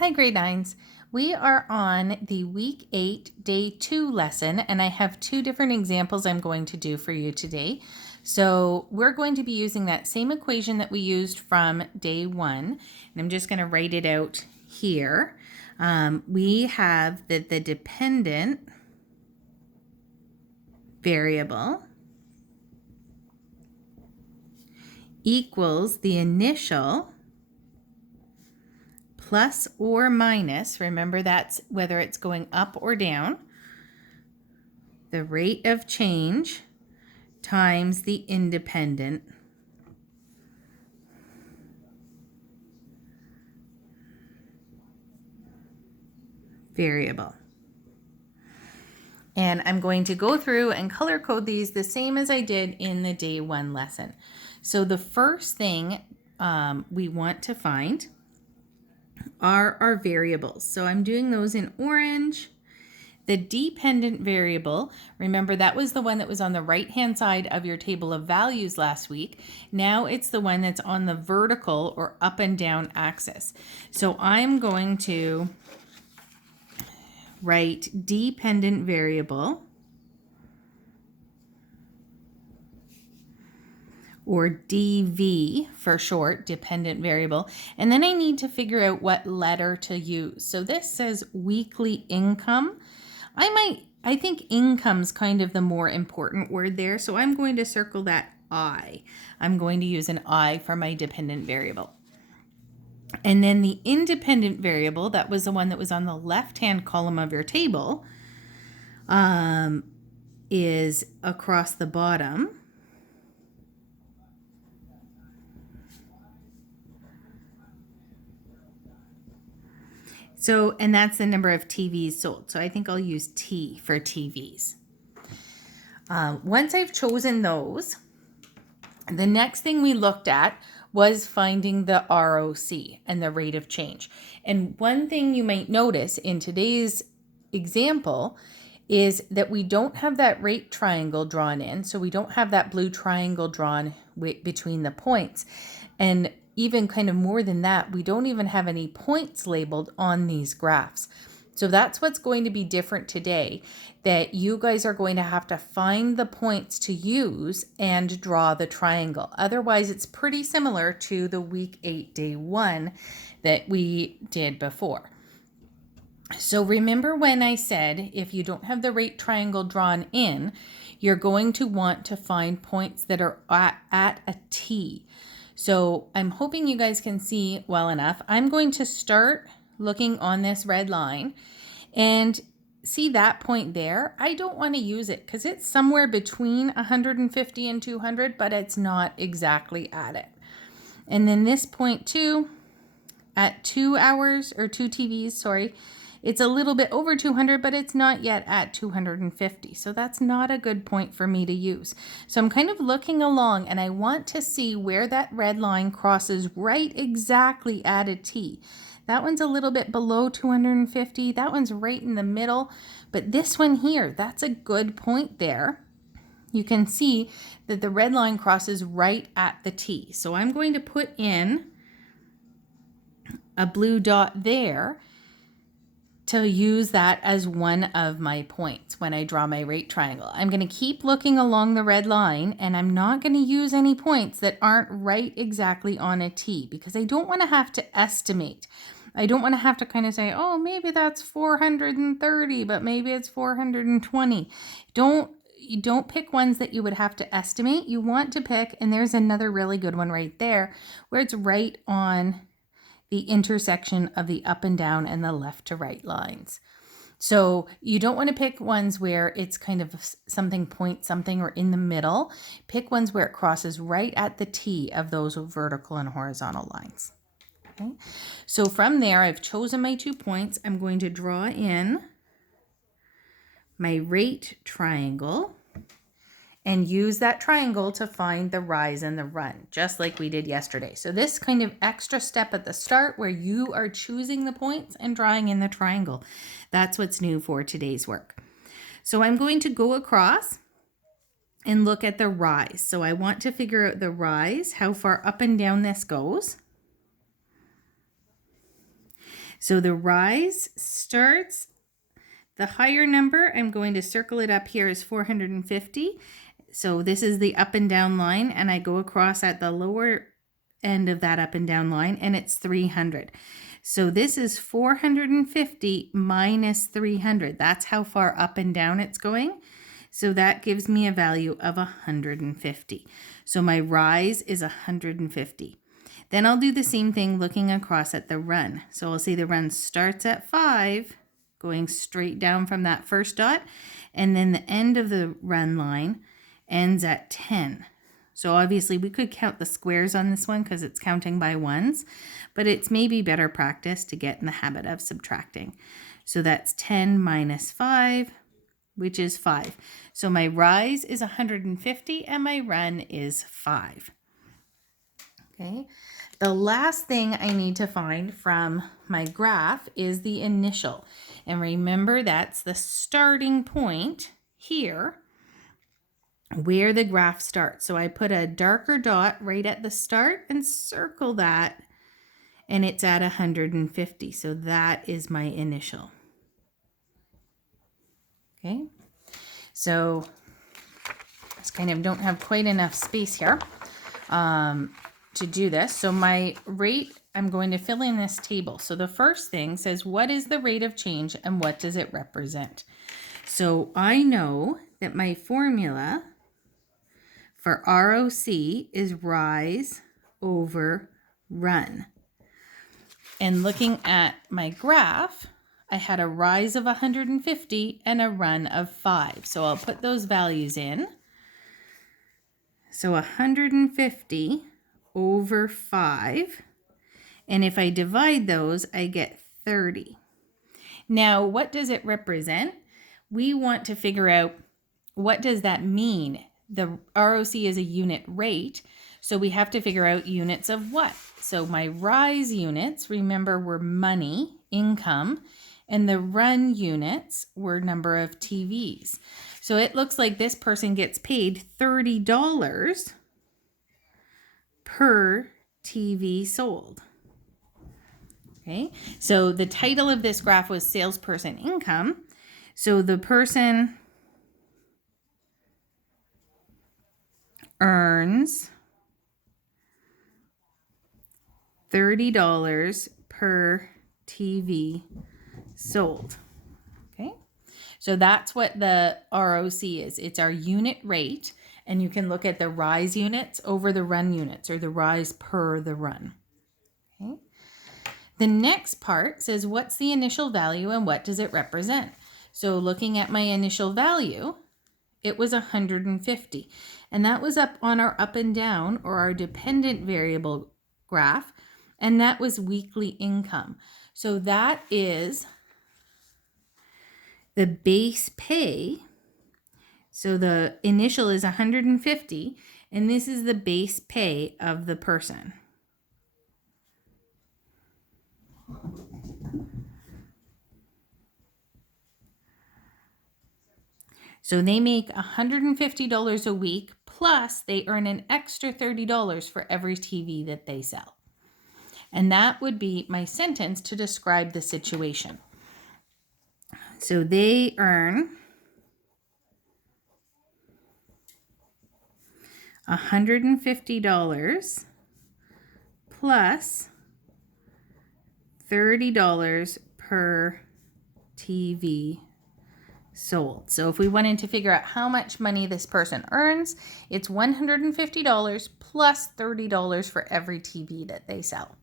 Hi, grade 9s. We are on the week 8, day 2 lesson, and I have 2 different examples I'm going to do for you today. So we're going to be using that same equation that we used from day 1, and I'm just going to write it out here. We have that the dependent variable equals the initial plus or minus, remember that's whether it's going up or down, the rate of change times the independent variable. And I'm going to go through and color code these the same as I did in the day 1 lesson. So the first thing we want to find are our variables. So I'm doing those in orange. The dependent variable, remember that was the one that was on the right-hand side of your table of values last week. Now it's the one that's on the vertical or up and down axis. So I'm going to write dependent variable, or DV for short, dependent variable. And then I need to figure out what letter to use. So this says weekly income. I think income's kind of the more important word there. So I'm going to circle that I. I'm going to use an I for my dependent variable. And then the independent variable, that was the one that was on the left-hand column of your table, is across the bottom. So, and that's the number of TVs sold. So I think I'll use T for TVs. Once I've chosen those, the next thing we looked at was finding the ROC and the rate of change. And one thing you might notice in today's example is that we don't have that rate triangle drawn in. So we don't have that blue triangle drawn between the points. And even kind of more than that, we don't even have any points labeled on these graphs. So that's what's going to be different today, that you guys are going to have to find the points to use and draw the triangle. Otherwise, it's pretty similar to the week 8, day 1 that we did before. So remember when I said if you don't have the rate triangle drawn in, you're going to want to find points that are at a T. So I'm hoping you guys can see well enough. I'm going to start looking on this red line and see that point there. I don't want to use it because it's somewhere between 150 and 200, but it's not exactly at it. And then this point too, at 2 hours or 2 TVs, sorry, it's a little bit over 200, but it's not yet at 250. So that's not a good point for me to use. So I'm kind of looking along and I want to see where that red line crosses right exactly at a T. That one's a little bit below 250. That one's right in the middle. But this one here, that's a good point there. You can see that the red line crosses right at the T. So I'm going to put in a blue dot there to use that as one of my points when I draw my rate triangle. I'm going to keep looking along the red line and I'm not going to use any points that aren't right exactly on a T because I don't want to have to estimate. I don't want to have to kind of say, oh, maybe that's 430, but maybe it's 420. You don't pick ones that you would have to estimate. You want to pick, and there's another really good one right there, where it's right on the intersection of the up and down and the left to right lines. So you don't want to pick ones where it's kind of something point something or in the middle. Pick ones where it crosses right at the T of those vertical and horizontal lines. Okay. So from there, I've chosen my 2 points. I'm going to draw in my rate triangle and use that triangle to find the rise and the run, just like we did yesterday. So this kind of extra step at the start where you are choosing the points and drawing in the triangle. That's what's new for today's work. So I'm going to go across and look at the rise. So I want to figure out the rise, how far up and down this goes. So the rise starts, the higher number, I'm going to circle it up here as 450. So this is the up and down line, and I go across at the lower end of that up and down line, and it's 300. So this is 450 minus 300. That's how far up and down it's going. So that gives me a value of 150. So my rise is 150. Then I'll do the same thing looking across at the run. So I'll see the run starts at 5, going straight down from that first dot, and then the end of the run line ends at 10. So obviously we could count the squares on this one because it's counting by ones, but it's maybe better practice to get in the habit of subtracting. So that's 10 minus 5, which is 5. So my rise is 150 and my run is 5. Okay. The last thing I need to find from my graph is the initial. And remember, that's the starting point here where the graph starts. So I put a darker dot right at the start and circle that, and it's at 150. So that is my initial. Okay. So just kind of don't have quite enough space here to do this. So my rate, I'm going to fill in this table. So the first thing says, what is the rate of change and what does it represent? So I know that my formula for ROC is rise over run. And looking at my graph, I had a rise of 150 and a run of 5. So I'll put those values in. So 150 over 5. And if I divide those, I get 30. Now, what does it represent? We want to figure out, what does that mean? The ROC is a unit rate, so we have to figure out units of what? So my rise units, remember, were money, income, and the run units were number of TVs. So it looks like this person gets paid $30 per TV sold. Okay, so the title of this graph was salesperson income. So the person earns $30 per TV sold. Okay, so that's what the ROC is. It's our unit rate, and you can look at the rise units over the run units, or the rise per the run. Okay. The next part says, what's the initial value and what does it represent? So looking at my initial value, it was 150. And that was up on our up and down, or our dependent variable graph. And that was weekly income. So that is the base pay. So the initial is 150, and this is the base pay of the person. So they make $150 a week, plus they earn an extra $30 for every TV that they sell. And that would be my sentence to describe the situation. So they earn $150 plus $30 per TV sold. So if we wanted to figure out how much money this person earns, it's $150 plus $30 for every TV that they sell.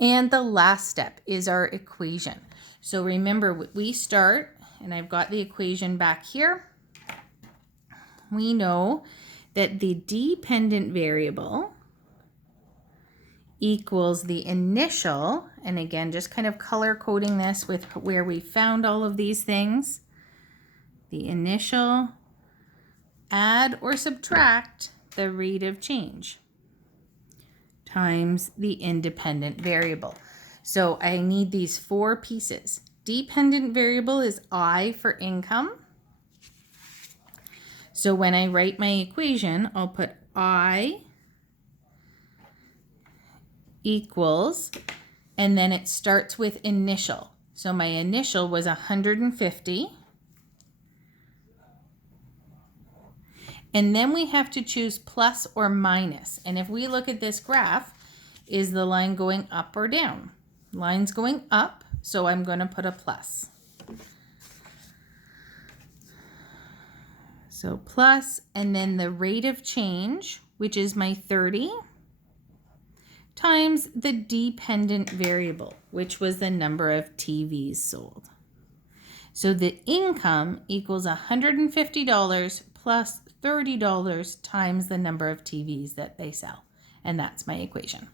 And the last step is our equation. So remember, we start, and I've got the equation back here. We know that the dependent variable equals the initial, and again, just kind of color coding this with where we found all of these things. The initial, add or subtract the rate of change times the independent variable. So I need these four pieces. Dependent variable is I for income. So when I write my equation, I'll put I equals and then it starts with initial. So my initial was 150. And then we have to choose plus or minus. And if we look at this graph, is the line going up or down? Line's going up, so I'm going to put a plus. So plus, and then the rate of change, which is my 30, times the dependent variable, which was the number of TVs sold. So the income equals $150 plus $30 times the number of TVs that they sell. And that's my equation.